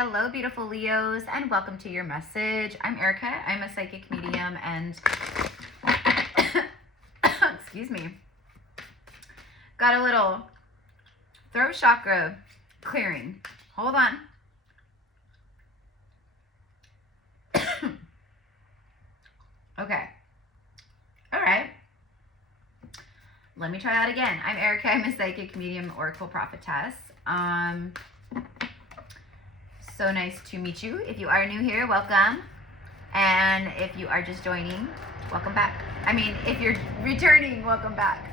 Hello, beautiful Leos, and welcome to your message. I'm Erica. I'm a psychic medium, and excuse me, got a little throat chakra clearing. Hold on. Okay. All right. Let me try that again. I'm Erica. I'm a psychic medium, oracle prophetess. So nice to meet you. If you are new here, welcome. And if you are just joining, welcome back. I mean, if you're returning, welcome back.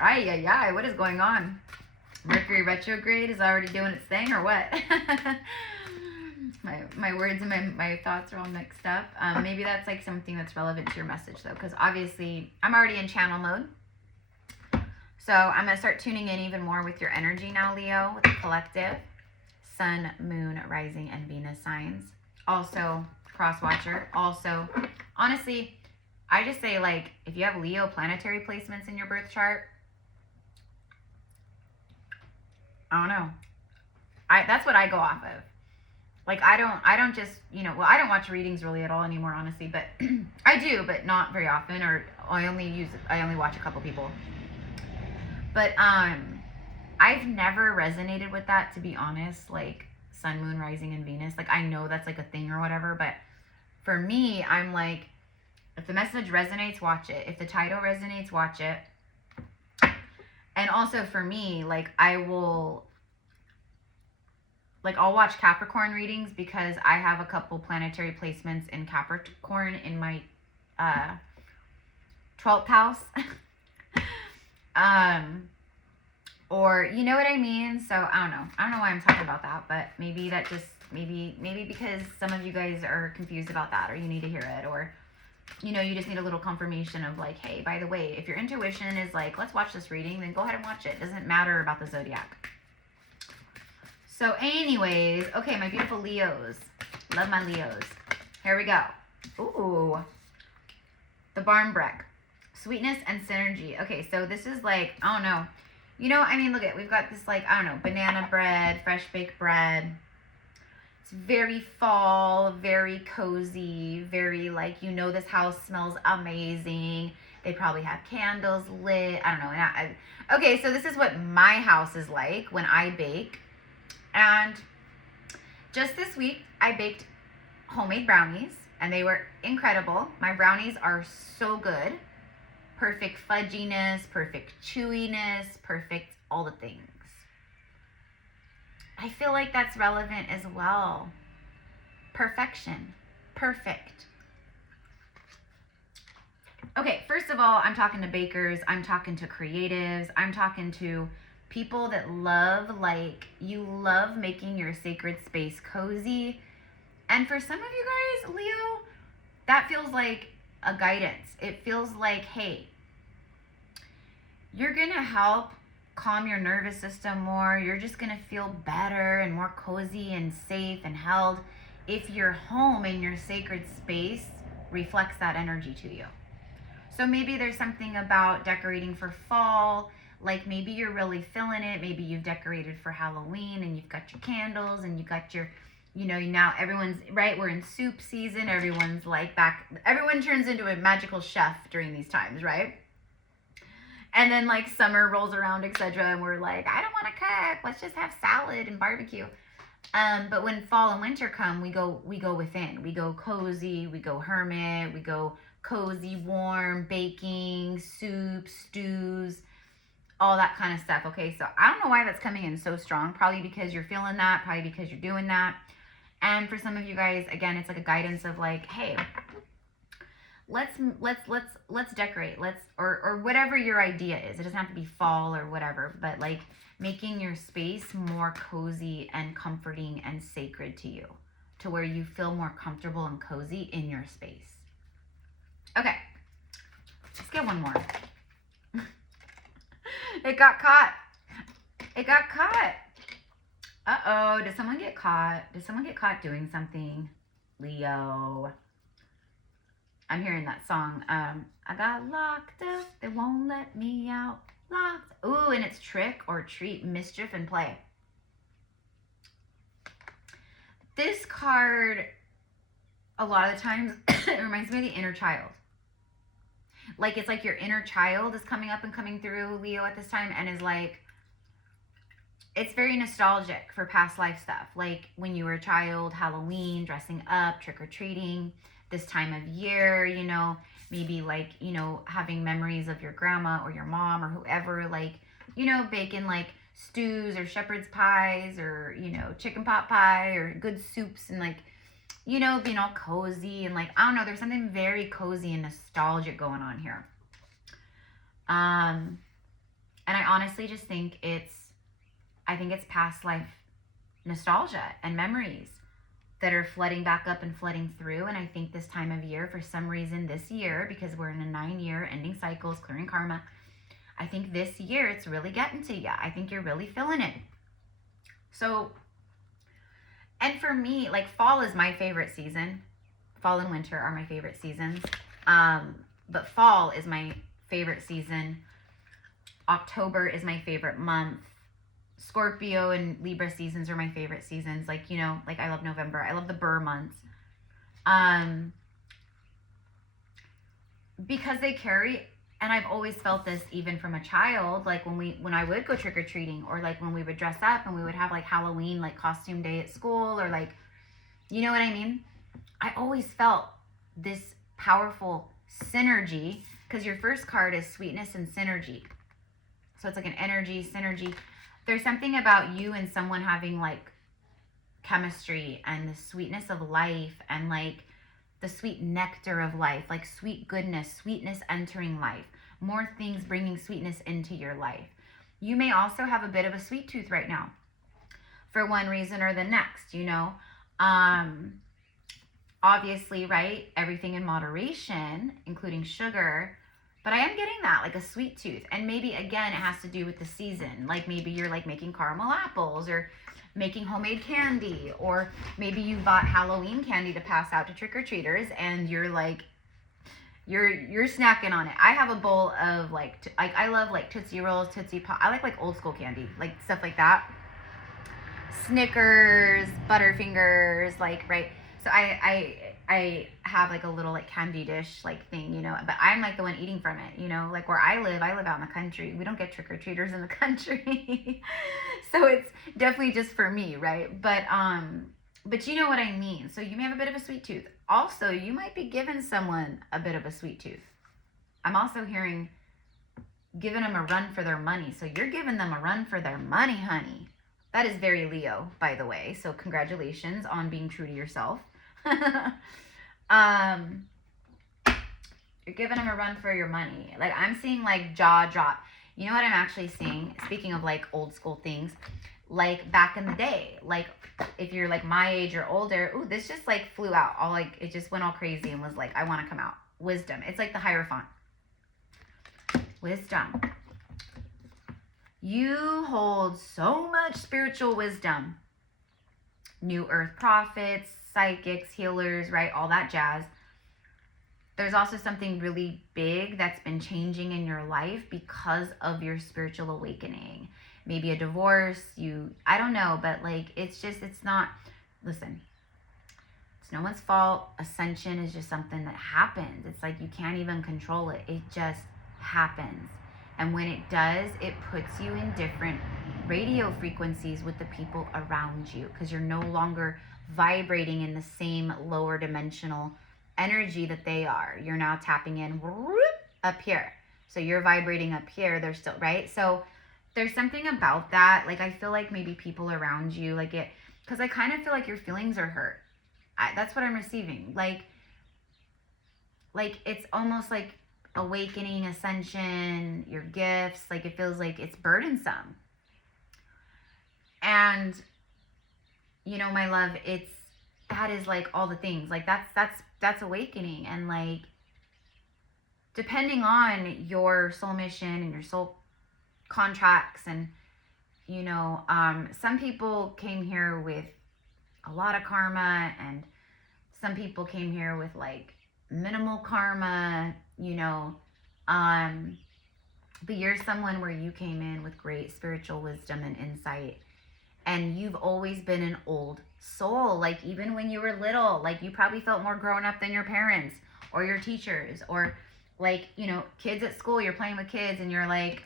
Ay, what is going on? Mercury retrograde is already doing its thing, or what? my words and my thoughts are all mixed up. Maybe that's like something that's relevant to your message, though, because obviously I'm already in channel mode. So I'm going to start tuning in even more with your energy now, Leo, with the collective. Sun, Moon, Rising, and Venus signs. Also, cross watcher. Also, honestly, I just say, like, if you have Leo planetary placements in your birth chart, I don't know. That's what I go off of. Like, I don't just, well, I don't watch readings really at all anymore, honestly, but I do, but not very often, or I only watch a couple people. But, I've never resonated with that, to be honest, like Sun, Moon, Rising, and Venus. Like, I know that's like a thing or whatever, but for me, I'm like, if the message resonates, watch it. If the title resonates, watch it. And also for me, like, I'll watch Capricorn readings because I have a couple planetary placements in Capricorn in my 12th house. Or, you know what I mean? So, I don't know why I'm talking about that, but maybe that just, maybe because some of you guys are confused about that, or you need to hear it, or, you just need a little confirmation of like, hey, by the way, if your intuition is like, let's watch this reading, then go ahead and watch it. It doesn't matter about the zodiac. So anyways, okay, my beautiful Leos. Love my Leos. Here we go. Ooh. The Barnbreck. Sweetness and synergy. Okay, so this is like, I don't know. Look at, we've got this like, I don't know, banana bread, fresh baked bread. It's very fall, very cozy, very like, this house smells amazing. They probably have candles lit. I don't know. Okay, so this is what my house is like when I bake. And just this week, I baked homemade brownies, and they were incredible. My brownies are so good. Perfect fudginess, perfect chewiness, perfect all the things. I feel like that's relevant as well. Perfection. Perfect. Okay, first of all, I'm talking to bakers. I'm talking to creatives. I'm talking to people that love making your sacred space cozy. And for some of you guys, Leo, that feels like a guidance. It feels like, hey, you're going to help calm your nervous system more. You're just going to feel better and more cozy and safe and held if your home and your sacred space reflects that energy to you. So maybe there's something about decorating for fall, like maybe you're really feeling it. Maybe you've decorated for Halloween and you've got your candles and you got your, now everyone's, right, we're in soup season. Everyone's like everyone turns into a magical chef during these times, right? And then like summer rolls around, etc. And we're like, I don't want to cook. Let's just have salad and barbecue. But when fall and winter come, we go within. We go cozy. We go hermit. We go cozy, warm, baking, soups, stews, all that kind of stuff. Okay, so I don't know why that's coming in so strong. Probably because you're feeling that. Probably because you're doing that. And for some of you guys, again, it's like a guidance of like, hey, let's decorate. Or whatever your idea is. It doesn't have to be fall or whatever, but like making your space more cozy and comforting and sacred to you, to where you feel more comfortable and cozy in your space. Okay, let's get one more. It got caught. It got caught. Uh-oh, did someone get caught? Did someone get caught doing something? Leo. I'm hearing that song. I got locked up. They won't let me out. Locked. Ooh, and it's trick or treat, mischief, and play. This card, a lot of the times, it reminds me of the inner child. Like, it's like your inner child is coming up and coming through, Leo, at this time, and is like, it's very nostalgic for past life stuff. Like when you were a child, Halloween, dressing up, trick-or-treating, this time of year, you know, maybe like, you know, having memories of your grandma or your mom or whoever, like, you know, baking like stews or shepherd's pies or, you know, chicken pot pie or good soups and like, you know, being all cozy and like, I don't know, there's something very cozy and nostalgic going on here. And I honestly just think it's past life nostalgia and memories that are flooding back up and flooding through. And I think this time of year, for some reason this year, because we're in a 9-year ending cycles, clearing karma, I think this year it's really getting to you. I think you're really feeling it. So, and for me, like fall is my favorite season. Fall and winter are my favorite seasons. But fall is my favorite season. October is my favorite month. Scorpio and Libra seasons are my favorite seasons. Like, you know, like I love November. I love the Burr months. Because they carry, and I've always felt this even from a child, like when I would go trick-or-treating, or like when we would dress up and we would have like Halloween, like costume day at school, or like, you know what I mean? I always felt this powerful synergy, because your first card is sweetness and synergy. So it's like an energy, synergy. There's something about you and someone having like chemistry and the sweetness of life and like the sweet nectar of life, like sweet goodness, sweetness entering life, more things bringing sweetness into your life. You may also have a bit of a sweet tooth right now for one reason or the next, you know. Obviously, right? Everything in moderation, including sugar. But I am getting that, like a sweet tooth. And maybe, again, it has to do with the season. Like maybe you're like making caramel apples or making homemade candy. Or maybe you bought Halloween candy to pass out to trick-or-treaters and you're like, you're snacking on it. I have a bowl of like I love like Tootsie Rolls, Tootsie Pop. I like old school candy, like stuff like that. Snickers, Butterfingers, like, right? So I have like a little like candy dish like thing, you know, but I'm like the one eating from it, you know, like where I live out in the country. We don't get trick-or-treaters in the country. So it's definitely just for me, right? But you know what I mean. So you may have a bit of a sweet tooth. Also, you might be giving someone a bit of a sweet tooth. I'm also hearing giving them a run for their money. So you're giving them a run for their money, honey. That is very Leo, by the way. So congratulations on being true to yourself. You're giving them a run for your money. Like I'm seeing like jaw drop. You know what I'm actually seeing? Speaking of like old school things, like back in the day, like if you're like my age or older, ooh, this just like flew out. All like it just went all crazy and was like, I want to come out. Wisdom. It's like the Hierophant. Wisdom. You hold so much spiritual wisdom. New Earth prophets, psychics, healers, right? All that jazz. There's also something really big that's been changing in your life because of your spiritual awakening. Maybe a divorce, I don't know, but like, it's not, listen, it's no one's fault. Ascension is just something that happens. It's like, you can't even control it. It just happens. And when it does, it puts you in different radio frequencies with the people around you because you're no longer vibrating in the same lower dimensional energy that they are. You're now tapping in up here. So you're vibrating up here. They're still, right? So there's something about that. Like, I feel like maybe people around you, like it, because I kind of feel like your feelings are hurt. That's what I'm receiving. Like it's almost like awakening, ascension, your gifts, like it feels like it's burdensome. And you know, my love, that is like all the things. Like that's awakening. And like, depending on your soul mission and your soul contracts, and you know, some people came here with a lot of karma, and some people came here with like minimal karma, you know, but you're someone where you came in with great spiritual wisdom and insight, And you've always been an old soul. Like, even when you were little, like, you probably felt more grown up than your parents or your teachers, or like, you know, kids at school, you're playing with kids and you're like,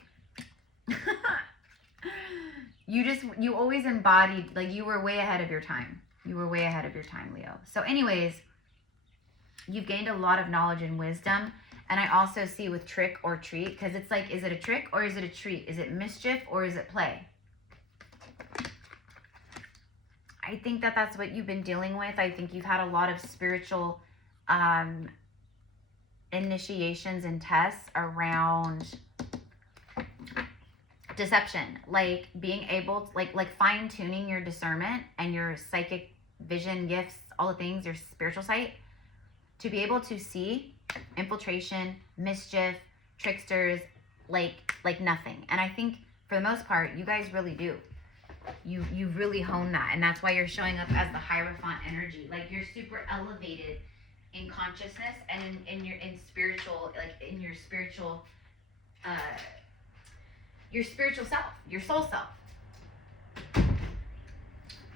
you always embodied, like, you were way ahead of your time. You were way ahead of your time, Leo. So anyways, you've gained a lot of knowledge and wisdom. And I also see with trick or treat, because it's like, is it a trick or is it a treat? Is it mischief or is it play? I think that that's what you've been dealing with. I think you've had a lot of spiritual initiations and tests around deception, like being able to, like fine-tuning your discernment and your psychic vision, gifts, all the things, your spiritual sight, to be able to see infiltration, mischief, tricksters, like nothing. And I think for the most part, you guys really do. You really hone that, and that's why you're showing up as the Hierophant energy. Like, you're super elevated in consciousness and in spiritual, like in your spiritual self, your soul self.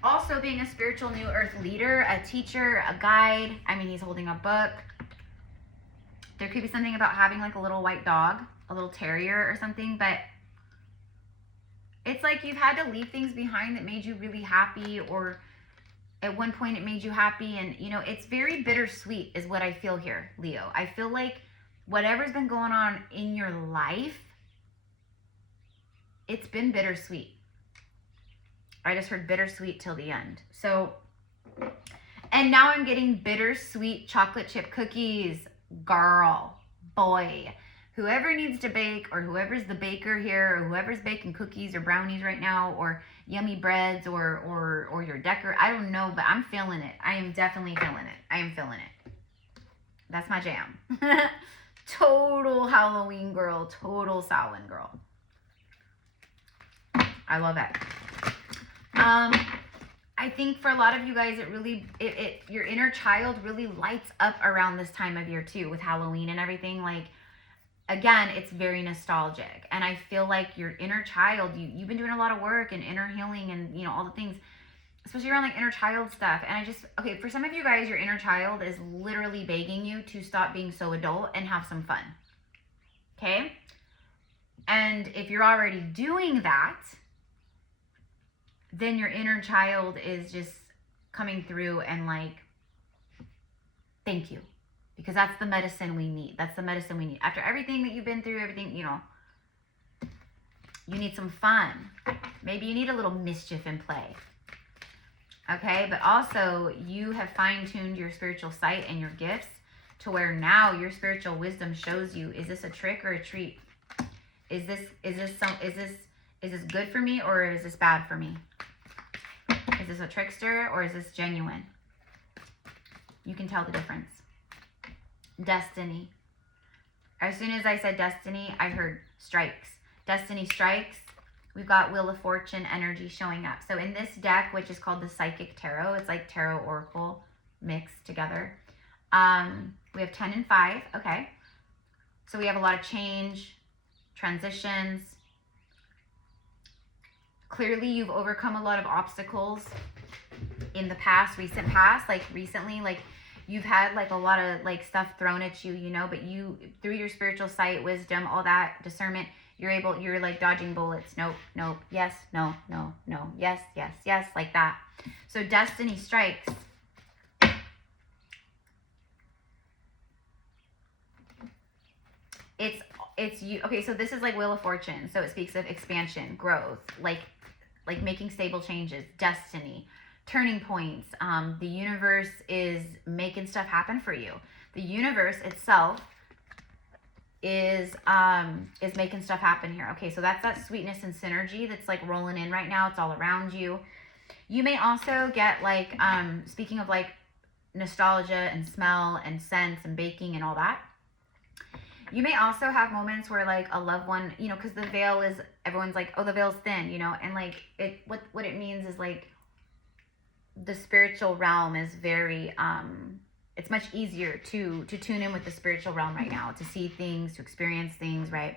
Also, being a spiritual new earth leader, a teacher, a guide. I mean, he's holding a book. There could be something about having like a little white dog, a little terrier or something, but it's like you've had to leave things behind that made you really happy, or at one point it made you happy. And, you know, it's very bittersweet is what I feel here, Leo. I feel like whatever's been going on in your life, it's been bittersweet. I just heard bittersweet till the end. So, and now I'm getting bittersweet chocolate chip cookies. Girl, boy, whoever needs to bake, or whoever's the baker here, or whoever's baking cookies or brownies right now, or yummy breads, or your decor, I don't know, but I'm feeling it. I am definitely feeling it. I am feeling it. That's my jam. Total Halloween girl, total Samhain girl. I love it. I think for a lot of you guys, it really, your inner child really lights up around this time of year too, with Halloween and everything. Like, again, it's very nostalgic. And I feel like your inner child, you've been doing a lot of work and inner healing and, you know, all the things, especially around like inner child stuff. And I just, okay, for some of you guys, your inner child is literally begging you to stop being so adult and have some fun. Okay? And if you're already doing that, then your inner child is just coming through and like, thank you. Because that's the medicine we need. That's the medicine we need. After everything that you've been through, everything, you know, you need some fun. Maybe you need a little mischief and play. Okay? But also, you have fine-tuned your spiritual sight and your gifts to where now your spiritual wisdom shows you, is this a trick or a treat? Is this good for me, or is this bad for me? Is this a trickster or is this genuine? You can tell the difference. Destiny. As soon as I said destiny, I heard strikes. Destiny strikes. We've got Wheel of Fortune energy showing up. So in this deck, which is called the Psychic Tarot, it's like Tarot Oracle mixed together. We have 10 and 5. Okay. So we have a lot of change, transitions. Clearly, you've overcome a lot of obstacles in the past, recent past, like recently, like you've had like a lot of like stuff thrown at you, you know, but you, through your spiritual sight, wisdom, all that discernment, you're like dodging bullets. Nope, nope, yes, no, no, no, yes, yes, yes, like that. So destiny strikes. It's you. Okay, so this is like Wheel of Fortune. So it speaks of expansion, growth, like making stable changes, destiny, turning points. The universe is making stuff happen for you. The universe itself is making stuff happen here. Okay, so that's that sweetness and synergy that's like rolling in right now. It's all around you. You may also get like, speaking of like nostalgia and smell and scents and baking and all that, you may also have moments where like a loved one, you know, because the veil is, everyone's like, oh, the veil's thin, you know, and like it, what it means is like the spiritual realm is very, it's much easier to tune in with the spiritual realm right now, to see things, to experience things, right?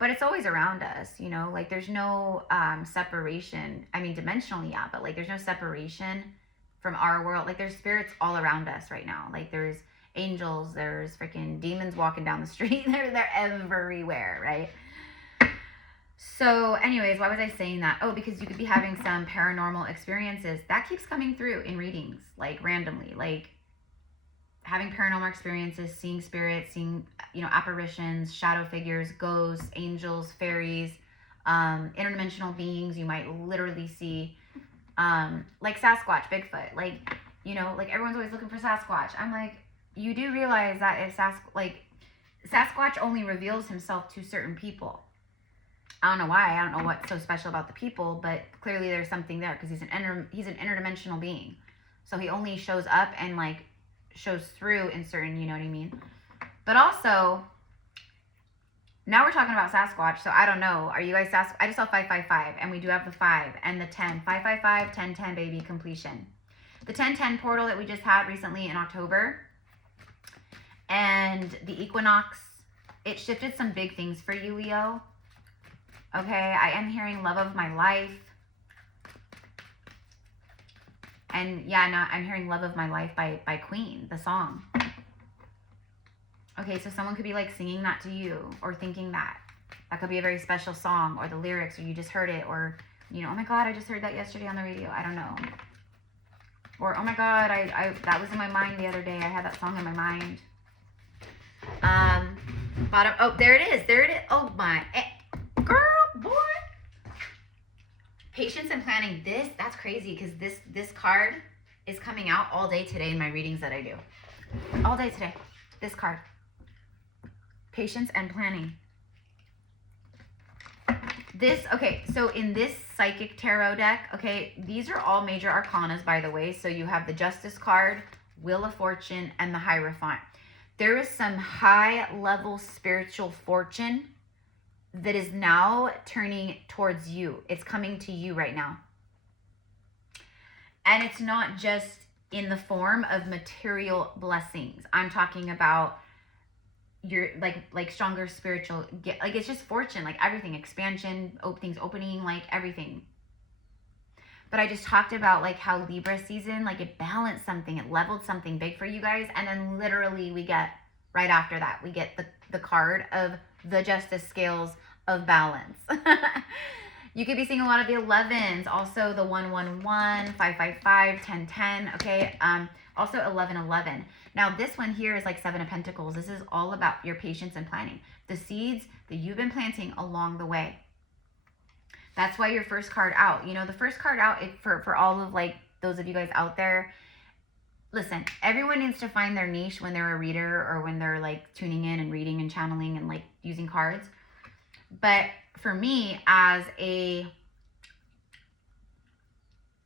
but it's always around us, you know, like there's no separation. I mean, dimensionally, yeah, but like there's no separation from our world. Like there's spirits all around us right now. Like there's angels, there's freaking demons walking down the street. They're everywhere, right? So anyways, why was I saying that? Oh, because you could be having some paranormal experiences. That keeps coming through in readings, like randomly, like having paranormal experiences, seeing spirits, seeing, you know, apparitions, shadow figures, ghosts, angels, fairies, interdimensional beings. You might literally see, like Sasquatch, Bigfoot, like, you know, like everyone's always looking for Sasquatch. I'm like, you do realize that if Sasquatch only reveals himself to certain people. I don't know why. I don't know what's so special about the people, but clearly there's something there because he's an interdimensional being. So he only shows up and like shows through in certain, you know what I mean? But also, now we're talking about Sasquatch, so I don't know. Are you guys Sasquatch? I just saw 555, and we do have the 5 and the 10. 555, 1010, baby, completion. The 1010 portal that we just had recently in October, and the equinox, it shifted some big things for you, Leo. Okay, I am hearing love of my life. And yeah, no, I'm hearing Love of My Life by Queen, the song. Okay, so someone could be like singing that to you or thinking that. That could be a very special song, or the lyrics, or you just heard it, or, you know, oh my God, I just heard that yesterday on the radio. I don't know. Or, oh my God, I that was in my mind the other day. I had that song in my mind. Bottom, oh, there it is. There it is. Oh my, girl, boy. Patience and planning. That's crazy because this card is coming out all day today in my readings that I do. All day today. This card. Patience and planning. Okay, so in this psychic tarot deck, okay, these are all major arcanas, by the way. So you have the Justice card, Wheel of Fortune, and the Hierophant. There is some high-level spiritual fortune that is now turning towards you. It's coming to you right now. And it's not just in the form of material blessings. I'm talking about your like stronger spiritual, like it's just fortune, like everything, expansion, things opening, like everything. But I just talked about like how Libra season, like it balanced something, it leveled something big for you guys. And then literally we get, right after that, we get the card of the Justice scales of balance. You could be seeing a lot of the 11s, also the 111, 555, 1010, okay? Also 1111. Now this one here is like 7 of Pentacles. This is all about your patience and planning. The seeds that you've been planting along the way. That's why your first card out, you know, the first card out, for all of like those of you guys out there, listen, everyone needs to find their niche when they're a reader or when they're like tuning in and reading and channeling and like using cards. But for me, as a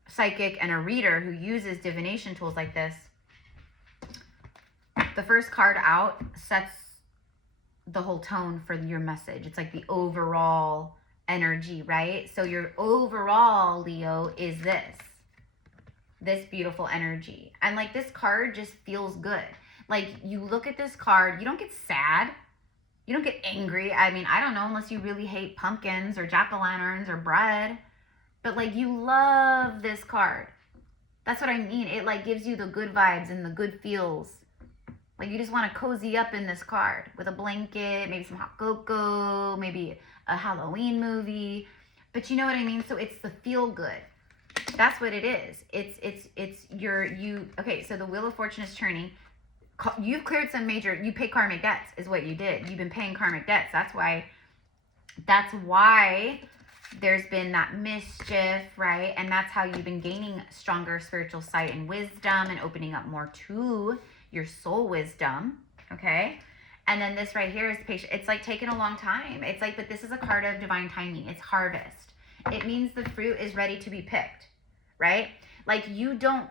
psychic and a reader who uses divination tools like this, the first card out sets the whole tone for your message. It's like the overall energy, right? So your overall, Leo, is this beautiful energy. And like this card just feels good. Like you look at this card, you don't get sad. You don't get angry. I mean, I don't know, unless you really hate pumpkins or jack-o'-lanterns or bread. But like you love this card. That's what I mean. It like gives you the good vibes and the good feels. Like you just want to cozy up in this card with a blanket, maybe some hot cocoa, maybe a Halloween movie. But you know what I mean? So it's the feel good. That's what it is. Okay, so the Wheel of Fortune is turning. You've cleared some major, you pay karmic debts is what you did. You've been paying karmic debts. That's why there's been that mischief, right? And that's how you've been gaining stronger spiritual sight and wisdom and opening up more to your soul wisdom, okay? And then this right here is patient. It's like taken a long time. It's like, but this is a card of divine timing. It's harvest. It means the fruit is ready to be picked, right? Like you don't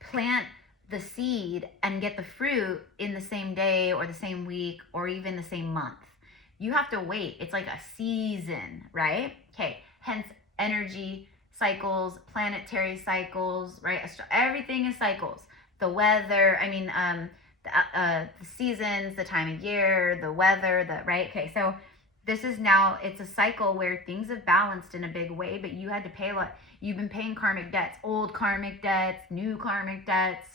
plant the seed and get the fruit in the same day or the same week or even the same month. You have to wait. It's like a season, right? Okay, hence energy cycles, planetary cycles, right? Everything is cycles. The weather, the seasons, the time of year, the weather, right? Okay, so this is now, it's a cycle where things have balanced in a big way, but you had to pay a lot. You've been paying karmic debts, old karmic debts, new karmic debts,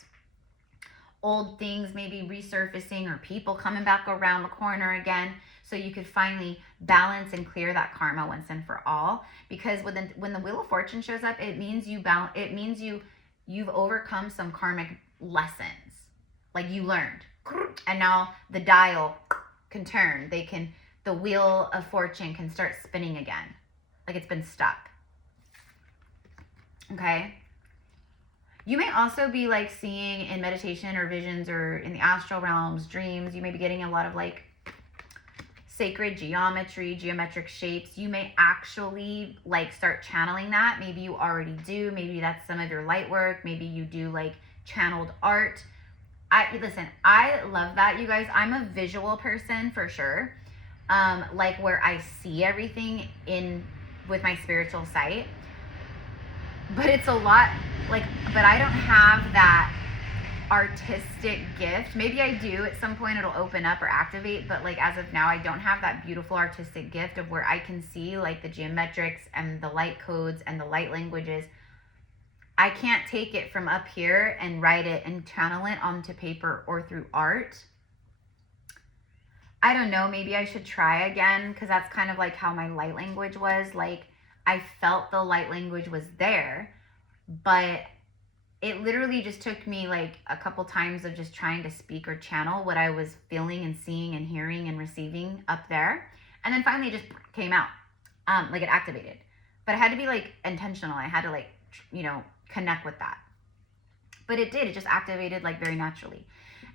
old things maybe resurfacing, or people coming back around the corner again, so you could finally balance and clear that karma once and for all. Because when the Wheel of Fortune shows up, it means you've overcome some karmic lessons, like you learned, and now the dial can turn. The Wheel of Fortune can start spinning again, like it's been stuck. Okay. You may also be like seeing in meditation or visions or in the astral realms, dreams, you may be getting a lot of like sacred geometry, geometric shapes. You may actually like start channeling that. Maybe you already do. Maybe that's some of your light work. Maybe you do like channeled art. Listen, I love that, you guys. I'm a visual person for sure. Like where I see everything with my spiritual sight. But it's a lot but I don't have that artistic gift. Maybe I do at some point, it'll open up or activate, but like as of now, I don't have that beautiful artistic gift of where I can see like the geometrics and the light codes and the light languages. I can't take it from up here and write it and channel it onto paper or through art. I don't know, maybe I should try again, because that's kind of like how my light language was. Like I felt the light language was there, but it literally just took me like a couple times of just trying to speak or channel what I was feeling and seeing and hearing and receiving up there. And then finally it just came out, like it activated. But it had to be like intentional. I had to like, connect with that. But it did, it just activated like very naturally.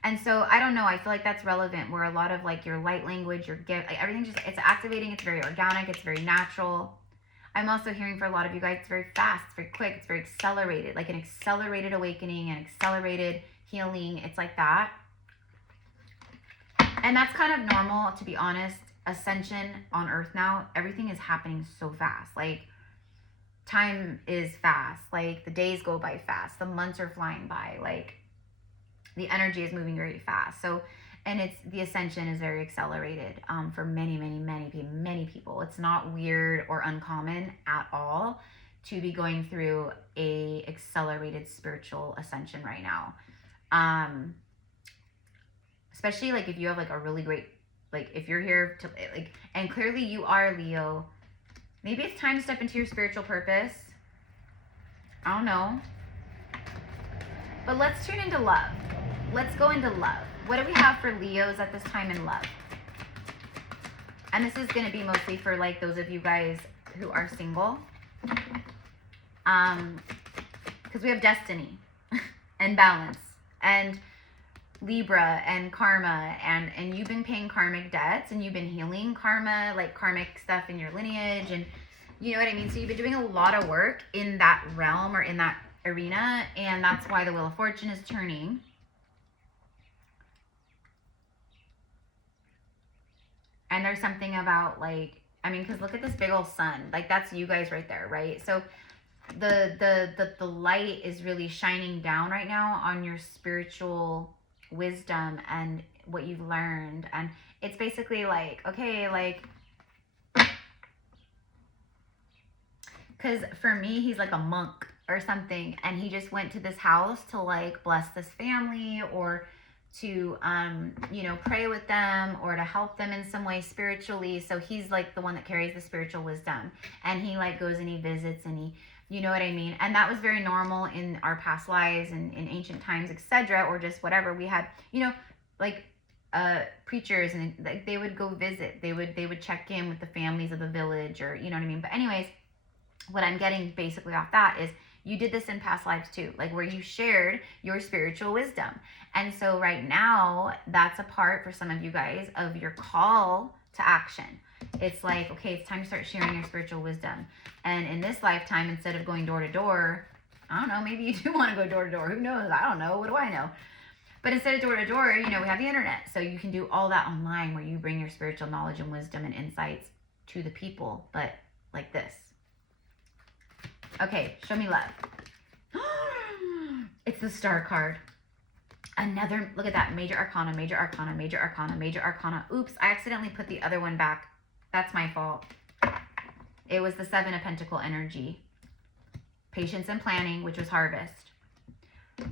And so I don't know, I feel like that's relevant, where a lot of like your light language, your gift, like everything it's activating, it's very organic, it's very natural. I'm also hearing for a lot of you guys, it's very fast, it's very quick, it's very accelerated, like an accelerated awakening, an accelerated healing. It's like that. And that's kind of normal, to be honest. Ascension on Earth now, everything is happening so fast. Like time is fast, like the days go by fast, the months are flying by, like the energy is moving very fast. So, and the ascension is very accelerated for many people. It's not weird or uncommon at all to be going through a accelerated spiritual ascension right now. Especially like if you have like a really great, like if you're here to like, and clearly you are Leo, maybe it's time to step into your spiritual purpose. I don't know. But let's tune into love. Let's go into love. What do we have for Leos at this time in love? And this is going to be mostly for like those of you guys who are single. Because we have destiny and balance and Libra and karma, and you've been paying karmic debts and you've been healing karma, like karmic stuff in your lineage, and you know what I mean? So you've been doing a lot of work in that realm or in that arena, and that's why the Wheel of Fortune is turning. And there's something about like, I mean, because look at this big old sun. Like that's you guys right there, right? So the light is really shining down right now on your spiritual wisdom and what you've learned. And it's basically like, okay, like, because for me, he's like a monk or something. And he just went to this house to like bless this family, or to pray with them, or to help them in some way spiritually. So he's like the one that carries the spiritual wisdom, and he like goes and he visits, and he, you know what I mean? And that was very normal in our past lives and in ancient times, etc., or just whatever. We had, like preachers, and like they would go visit, they would check in with the families of the village, or you know what I mean? But anyways, what I'm getting basically off that is you did this in past lives too, like where you shared your spiritual wisdom. And so right now, that's a part for some of you guys of your call to action. It's like, okay, it's time to start sharing your spiritual wisdom. And in this lifetime, instead of going door to door, I don't know, maybe you do want to go door to door. Who knows? I don't know. What do I know? But instead of door to door, we have the internet. So you can do all that online, where you bring your spiritual knowledge and wisdom and insights to the people, but like this. Okay, show me love. It's the Star card. Another, look at that, major arcana, major arcana, major arcana, major arcana. Oops, I accidentally put the other one back. That's my fault. It was the Seven of Pentacle energy. Patience and planning, which was harvest.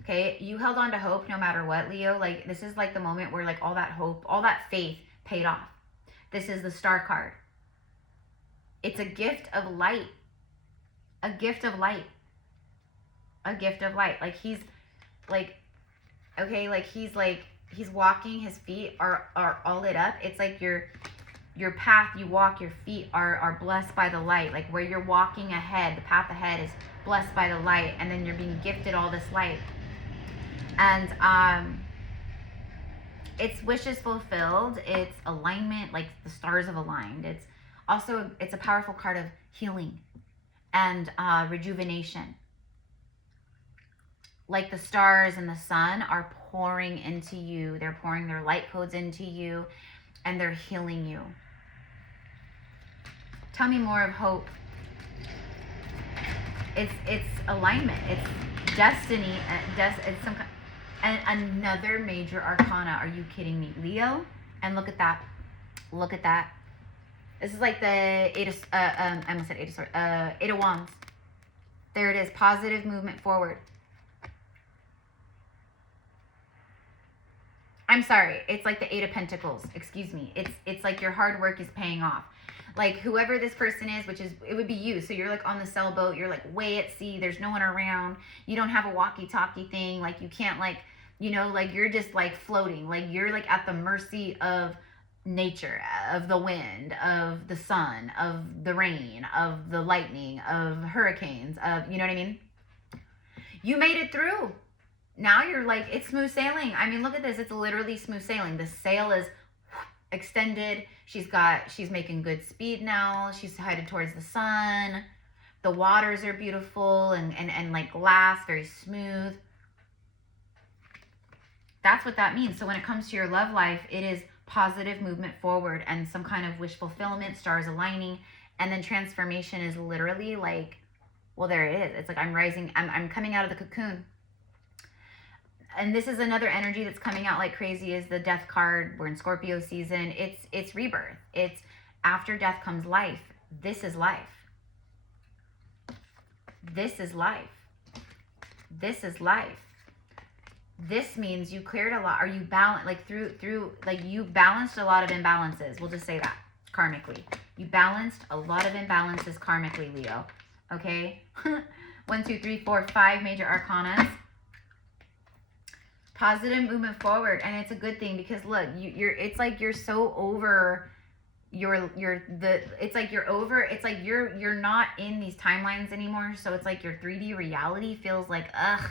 Okay, you held on to hope no matter what, Leo. Like, this is like the moment where like all that hope, all that faith paid off. This is the Star card. It's a gift of light. A gift of light. A gift of light. Like, he's like, okay, like he's walking, his feet are all lit up. It's like your path you walk, your feet are blessed by the light. Like, where you're walking ahead, the path ahead is blessed by the light, and then you're being gifted all this light. And it's wishes fulfilled. It's alignment, like the stars have aligned. It's also, it's a powerful card of healing and rejuvenation. Like the stars and the sun are pouring into you. They're pouring their light codes into you, and they're healing you. Tell me more of hope. It's alignment. It's destiny. It's some kind. And another major arcana. Are you kidding me, Leo? And look at that. Look at that. This is like the Eight of Wands. There it is. Positive movement forward. I'm sorry. It's like the Eight of Pentacles. Excuse me. It's like your hard work is paying off. Like, whoever this person is, which is, it would be you. So you're like on the sailboat. You're like way at sea. There's no one around. You don't have a walkie-talkie thing. Like, you can't, like, you know, like, you're just like floating. Like, you're like at the mercy of nature, of the wind, of the sun, of the rain, of the lightning, of hurricanes, of, you know what I mean? You made it through. Now you're like, it's smooth sailing. I mean, look at this. It's literally smooth sailing. The sail is extended. She's making good speed now. She's headed towards the sun. The waters are beautiful and like glass, very smooth. That's what that means. So when it comes to your love life, it is positive movement forward and some kind of wish fulfillment, stars aligning, and then transformation is literally like, well, there it is. It's like I'm rising, I'm coming out of the cocoon. And this is another energy that's coming out like crazy, is the Death card. We're in Scorpio season. It's rebirth. It's after death comes life. This is life. This is life. This is life. This means you cleared a lot, or you balanced, like through like you balanced a lot of imbalances. We'll just say that karmically. You balanced a lot of imbalances karmically, Leo. Okay? 1, 2, 3, 4, 5 major arcanas. Positive movement forward, and it's a good thing because look, it's like you're so over it's like you're not in these timelines anymore. So it's like your 3D reality feels like ugh.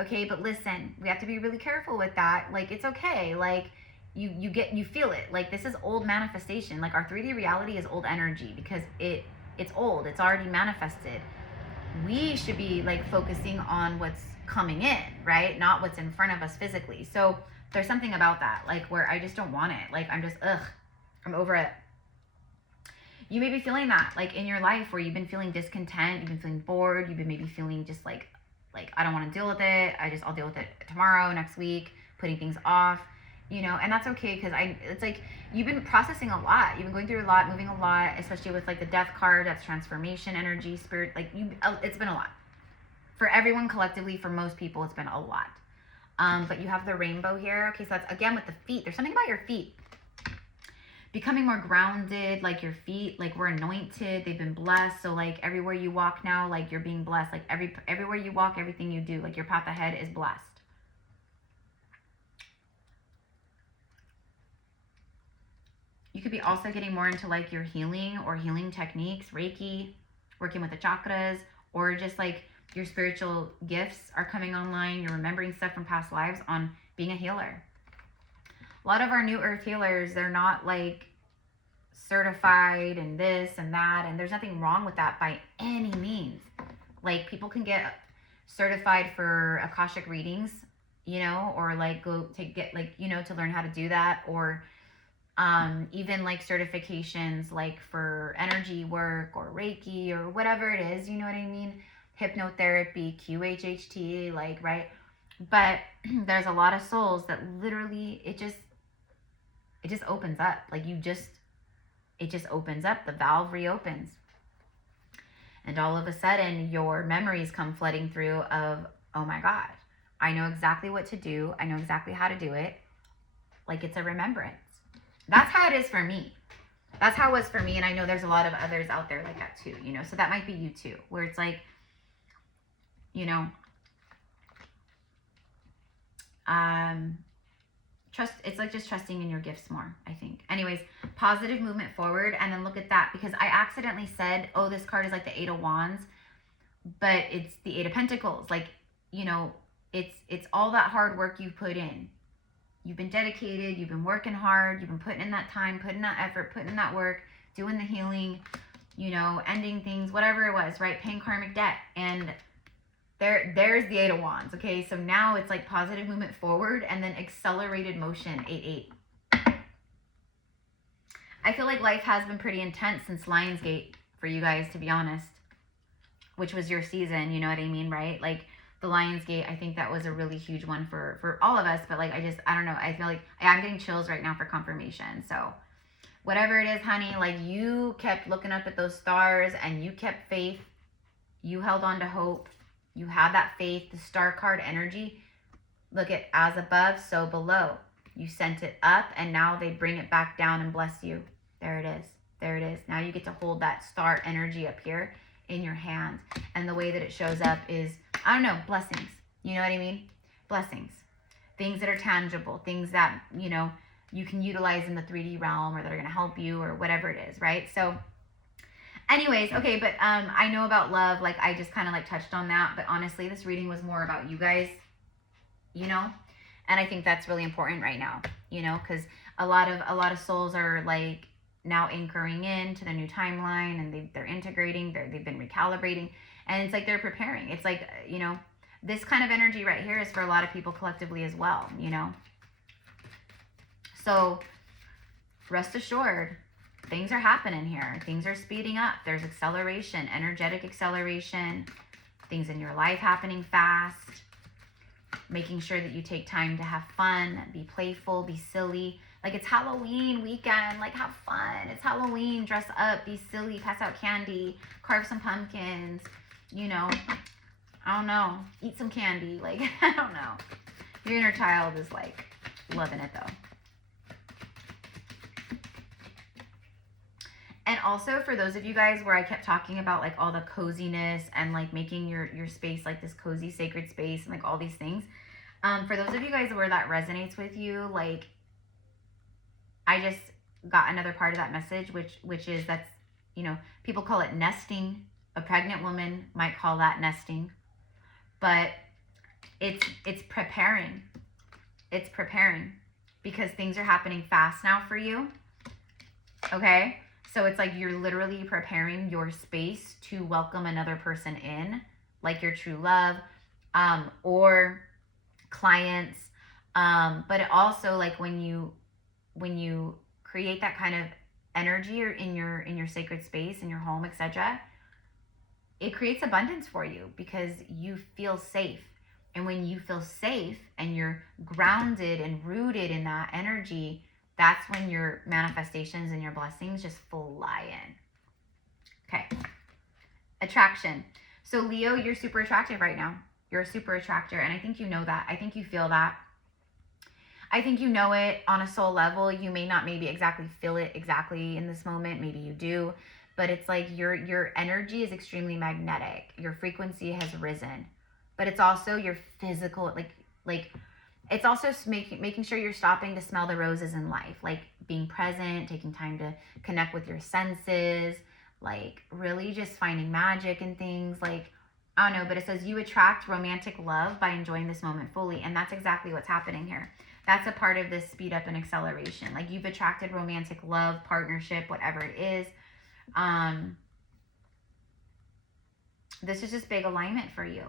Okay, but listen, we have to be really careful with that. Like, it's okay. Like, you feel it. Like, this is old manifestation. Like, our 3D reality is old energy because it's old. It's already manifested. We should be like focusing on what's coming in, right? Not what's in front of us physically. So there's something about that, like, where I just don't want it. Like, I'm just, ugh, I'm over it. You may be feeling that, like, in your life where you've been feeling discontent, you've been feeling bored, you've been maybe feeling just like I don't want to deal with it. I'll deal with it tomorrow, next week, putting things off, you know, and that's okay because it's like you've been processing a lot. You've been going through a lot, moving a lot, especially with like the Death card. That's transformation energy, spirit. Like, it's been a lot. For everyone collectively, for most people, it's been a lot. But you have the rainbow here. Okay, so that's, again, with the feet. There's something about your feet. Becoming more grounded, like your feet, like we're anointed. They've been blessed. So, like, everywhere you walk now, like, you're being blessed. Like, everywhere you walk, everything you do, like, your path ahead is blessed. You could be also getting more into, like, your healing or healing techniques, Reiki, working with the chakras, or just, like, your spiritual gifts are coming online. You're remembering stuff from past lives on being a healer. A lot of our new earth healers, they're not like certified and this and that. And there's nothing wrong with that by any means. Like, people can get certified for Akashic readings, you know, or like go to get like, you know, to learn how to do that. Or even like certifications like for energy work or Reiki or whatever it is, you know what I mean? Hypnotherapy, QHHT, like, right? But there's a lot of souls that literally, it just opens up. Like, you just it just opens up, the valve reopens. And all of a sudden, your memories come flooding through of, oh my God, I know exactly what to do. I know exactly how to do it. Like, it's a remembrance. That's how it is for me. That's how it was for me. And I know there's a lot of others out there like that too, you know, so that might be you too, where it's like, you know, trust, it's like just trusting in your gifts more, I think. Anyways, positive movement forward. And then look at that, because I accidentally said, oh, this card is like the 8 of Wands, but it's the 8 of Pentacles. Like, you know, it's all that hard work you put in. You've been dedicated, you've been working hard, you've been putting in that time, putting that effort, putting in that work, doing the healing, you know, ending things, whatever it was, right? Paying karmic debt. And there's the 8 of Wands, okay? So now it's like positive movement forward and then accelerated motion, 8-8. I feel like life has been pretty intense since Lionsgate for you guys, to be honest, which was your season, you know what I mean, right? Like, the Lionsgate, I think that was a really huge one for all of us. But like, I don't know. I feel like I'm getting chills right now for confirmation. So whatever it is, honey, like, you kept looking up at those stars and you kept faith. You held on to hope. You had that faith, the star card energy. Look at as above, so below. You sent it up and now they bring it back down and bless you. There it is. There it is. Now you get to hold that star energy up here in your hand. And the way that it shows up is, I don't know, blessings. You know what I mean? Blessings. Things that are tangible. Things that, you know, you can utilize in the 3D realm, or that are going to help you, or whatever it is, right? So anyways, okay, but I know about love. Like, I just kind of like touched on that. But honestly, this reading was more about you guys, you know? And I think that's really important right now, you know, because a lot of souls are like now anchoring in to the new timeline, and they're integrating, they've been recalibrating, and it's like they're preparing. It's like, you know, this kind of energy right here is for a lot of people collectively as well, you know. So rest assured, things are happening here. Things are speeding up. There's acceleration, energetic acceleration, things in your life happening fast, making sure that you take time to have fun, be playful, be silly. Like, it's Halloween weekend. Like, have fun. It's Halloween. Dress up. Be silly. Pass out candy. Carve some pumpkins. You know. I don't know. Eat some candy. Like, I don't know. Your inner child is, like, loving it, though. And also, for those of you guys where I kept talking about, like, all the coziness and, like, making your space, like, this cozy, sacred space and, like, all these things. For those of you guys where that resonates with you, like, I just got another part of that message, which is, that's, you know, people call it nesting. A pregnant woman might call that nesting, but it's preparing. It's preparing because things are happening fast now for you. Okay. So it's like you're literally preparing your space to welcome another person in, like your true love, or clients. But it also, like, when you create that kind of energy or in your sacred space, in your home, etc., it creates abundance for you because you feel safe. And when you feel safe and you're grounded and rooted in that energy, that's when your manifestations and your blessings just fly in. Okay. Attraction. So Leo, you're super attractive right now. You're a super attractor. And I think you know that. I think you feel that. I think you know it on a soul level. You may not maybe exactly feel it exactly in this moment. Maybe you do. But it's like your energy is extremely magnetic. Your frequency has risen. But it's also your physical, like it's also making sure you're stopping to smell the roses in life. Like being present, taking time to connect with your senses. Like really just finding magic in things. Like, I don't know, but it says you attract romantic love by enjoying this moment fully. And that's exactly what's happening here. That's a part of this speed up and acceleration. Like you've attracted romantic love, partnership, whatever it is. This is just big alignment for you.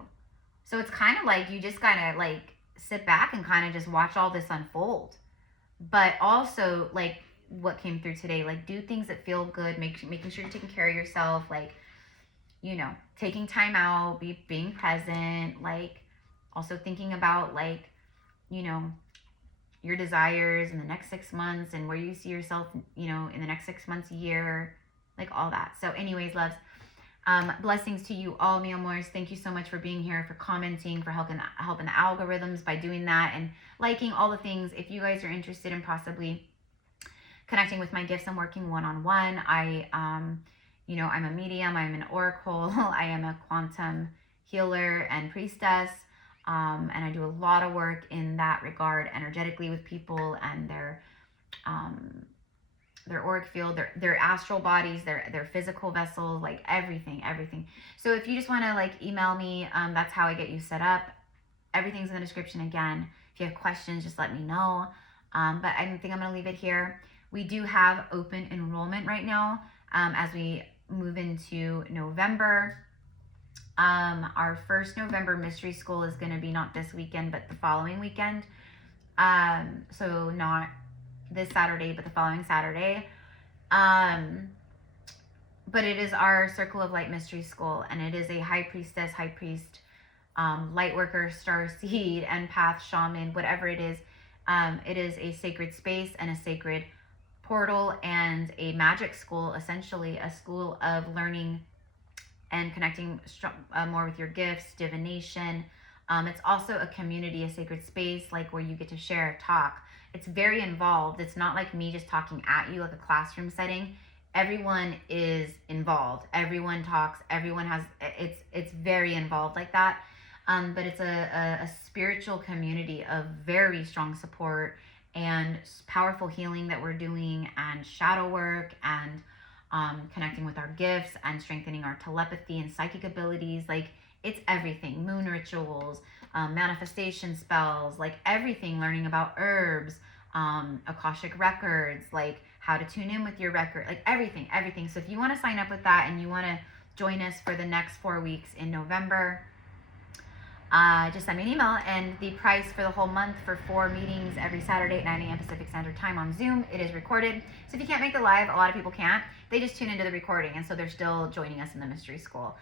So it's kind of like you just gotta like sit back and kind of just watch all this unfold. But also like what came through today, like do things that feel good, making sure you're taking care of yourself, like, you know, taking time out, being present, like also thinking about like, you know, your desires in the next 6 months and where you see yourself, you know, in the next 6 months, year, like all that. So anyways, loves, blessings to you all, mi amors. Thank you so much for being here, for commenting, for helping the algorithms by doing that and liking all the things. If you guys are interested in possibly connecting with my gifts and working one-on-one, you know, I'm a medium, I'm an oracle, I am a quantum healer and priestess, and I do a lot of work in that regard energetically with people and their auric field, their astral bodies, their physical vessels, like everything. So if you just want to like email me, that's how I get you set up. Everything's in the description again. If you have questions, just let me know. But I think I'm going to leave it here. We do have open enrollment right now as we move into November. Our first November mystery school is going to be not this weekend, but the following weekend. So not this Saturday, but the following Saturday. But it is our Circle of Light mystery school, and it is a high priestess, high priest, light worker, star seed, empath, shaman, whatever it is. It is a sacred space and a sacred portal and a magic school, essentially a school of learning and connecting more with your gifts, divination. It's also a community, a sacred space, like where you get to share, talk. It's very involved. It's not like me just talking at you like a classroom setting. Everyone is involved. Everyone talks. Everyone has, it's very involved like that. But it's a spiritual community of very strong support and powerful healing that we're doing, and shadow work, and connecting with our gifts and strengthening our telepathy and psychic abilities. Like, it's everything. Moon rituals, manifestation spells, like everything. Learning about herbs, Akashic records, like how to tune in with your record, like everything. So if you want to sign up with that and you want to join us for the next 4 weeks in November, just send me an email. And the price for the whole month for 4 meetings every Saturday at 9 a.m. Pacific Standard Time on Zoom, it is recorded. So if you can't make the live, a lot of people can't. They just tune into the recording, and so they're still joining us in the mystery school.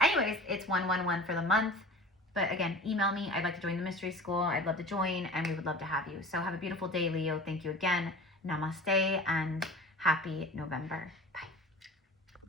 Anyways, it's 111 for the month. But again, email me. I'd like to join the mystery school. I'd love to join, and we would love to have you. So have a beautiful day, Leo. Thank you again. Namaste, and happy November. Bye.